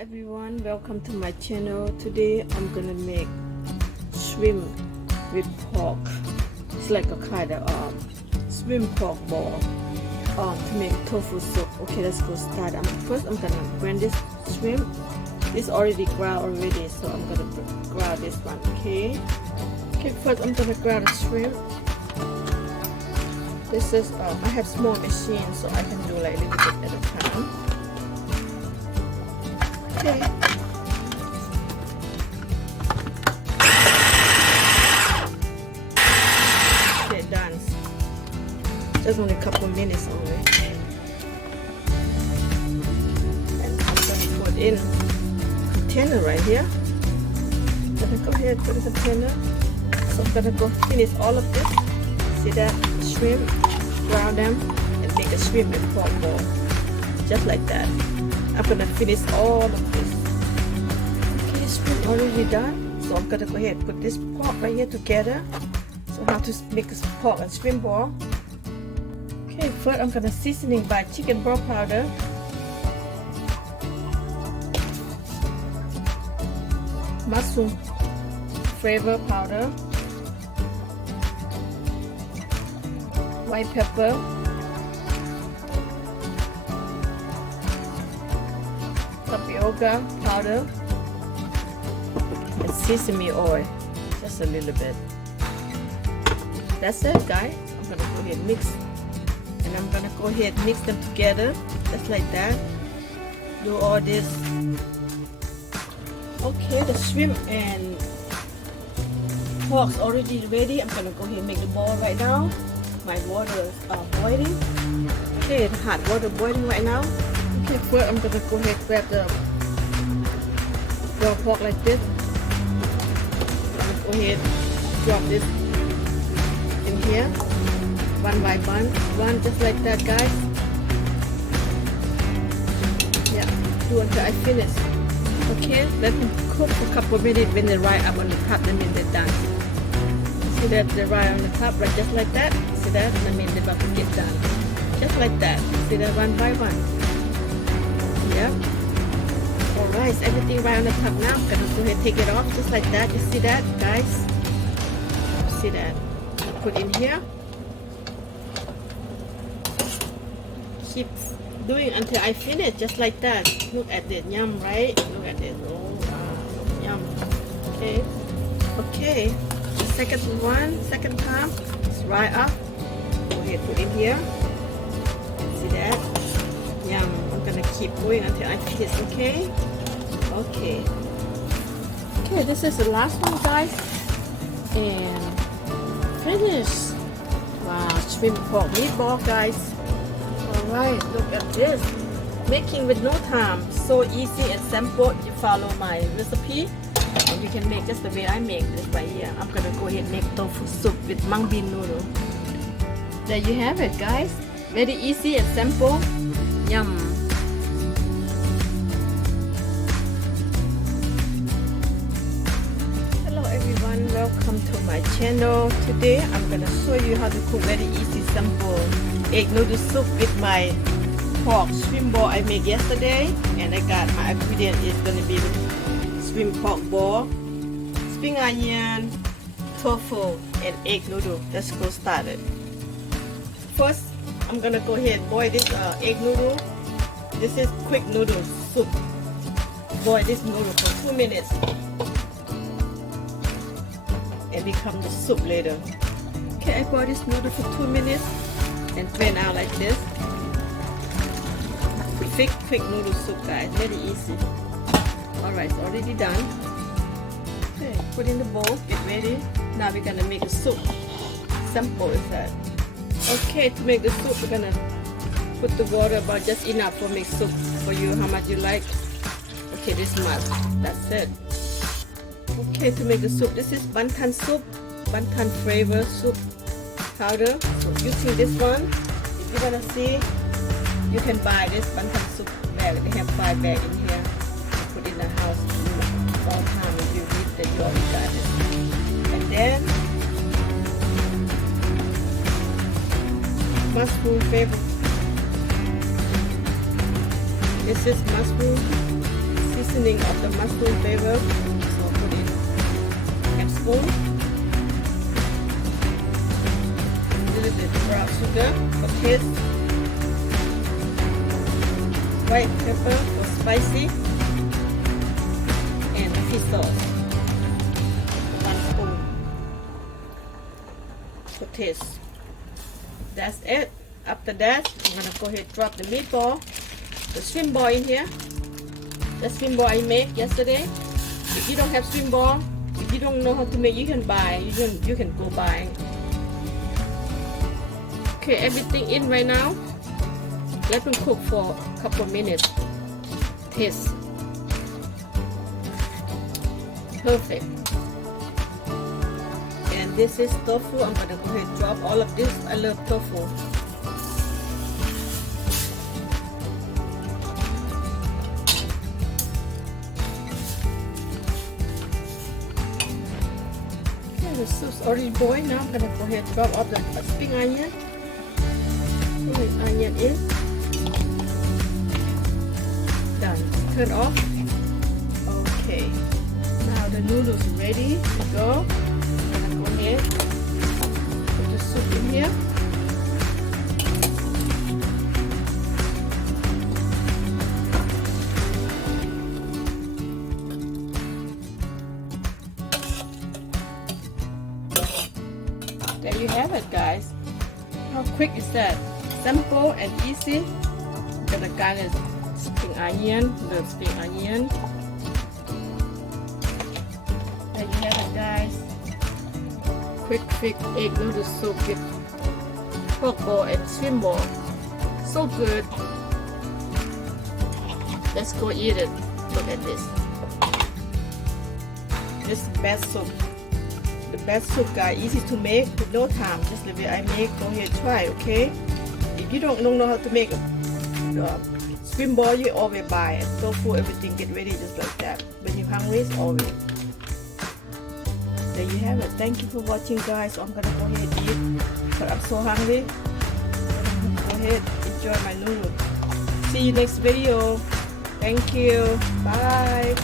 everyone, welcome to my channel. Today I'm gonna make shrimp with pork. It's like a kind of shrimp pork ball to make tofu soup. Okay, let's go start. First I'm gonna grind this shrimp. It's already ground already, so I'm gonna ground this one. Okay, first I'm gonna ground the shrimp. This is I have small machine, so I can do like a little bit at a time. Okay. Okay, done. Just only a couple minutes only. And I'm gonna put in container right here. I'm gonna go ahead and put in the container. So I'm gonna go finish all of this. See that? Shrimp, brown them, and make a shrimp and pork ball. Just like that. I'm gonna finish all of this. Okay, shrimp already done. So I'm gonna go ahead and put this pork right here together. So how to make a pork and shrimp ball. Okay, first I'm gonna seasoning by chicken broth powder. Mushroom flavor powder. White pepper. Tapioca powder and sesame oil, just a little bit. That's it, guys. I'm gonna go ahead and mix, and I'm gonna go ahead and mix them together, just like that. Do all this. Okay, the shrimp and pork's already ready. I'm gonna go ahead and make the ball right now. My water is boiling. Okay, the hot water boiling right now. Okay, first I'm gonna go ahead and grab the raw pork like this. I'm gonna go ahead and drop this in here, one by one, just like that, guys. Yeah, do until I finish. Okay, let them cook for a couple of minutes. When they rise up on the top, that means they're done. See that they rise on the top, right? Just like that. See that? That means they're about to get done. Just like that. See that, one by one. Yeah. Alright, so everything right on the top now. I'm gonna go ahead and take it off just like that. You see that, guys? See that? Put in here. Keep doing until I finish, just like that. Look at it, yum, right? Look at it. Oh wow, yum. Okay. Okay. Second time. It's right up. Go ahead, put in here. See that? Yum. I'm gonna keep going until I finish, okay? Okay. Okay, this is the last one, guys. And finish. Wow, shrimp pork meatball, guys. Alright, look at this. Making with no time. So easy and simple. You follow my recipe. And you can make just the way I make this right here. I'm gonna go ahead and make tofu soup with mung bean noodle. There you have it, guys. Very easy and simple. Yum. Hello everyone, welcome to my channel. Today I'm gonna show you how to cook very easy, simple egg noodle soup with my pork shrimp ball I made yesterday. And I got my ingredient is gonna be shrimp pork ball, spring onion, tofu, and egg noodle. Let's go start it. First, I'm gonna go ahead and boil this egg noodle. This is quick noodle soup. Boil this noodle for 2 minutes and become the soup later. Okay, I boil this noodle for 2 minutes and drain out like this. Quick noodle soup, guys. Very easy. Alright, it's already done. Okay, put in the bowl, get ready. Now we're gonna make a soup. Simple is that. Okay, to make the soup, we're gonna put the water about just enough for make soup for you, how much you like. Okay, this much. That's it. Okay, to make the soup, this is bantan soup, bantan flavor soup powder. So using this one, if you're gonna see, you can buy this bantan soup bag. They have 5 bags in here. Put in the house all time if you read that you already got it. And then mushroom flavor. This is mushroom seasoning of the mushroom flavor. So put in half spoon. A little bit brown sugar for taste. White pepper for spicy. And fish sauce. 1 spoon for taste. That's it. After that, I'm gonna go ahead and drop the meatball, the shrimp ball in here. The shrimp ball I made yesterday. If you don't have shrimp ball, if you don't know how to make, you can buy. You can go buy. Okay, everything in right now. Let them cook for a couple of minutes. Taste. Perfect. And this is tofu. I'm gonna go ahead and drop all of this. I love tofu. The soup's already boiled. Now I'm gonna go ahead and drop off the spring onion. Put onion in. Done. Turn off. Okay. Now the noodles ready to go. I'm gonna go ahead. Put the soup in here. There you have it, guys. How quick is that? Simple and easy. Gonna garnish spring onion, the spring onion. There you have it, guys. Quick egg noodle soup with pork ball and shrimp ball. So good. Let's go eat it. Look at this. This is the best soup. The best soup, guys, easy to make with no time. Just the way I make, go ahead try, okay? If you don't know how to make shrimp ball, you always buy it. Tofu, everything get ready just like that. When you're hungry, it's always. There you have it. Thank you for watching, guys. So I'm gonna go ahead and eat, but I'm so hungry. I'm gonna go ahead enjoy my noodle. See you next video. Thank you. Bye.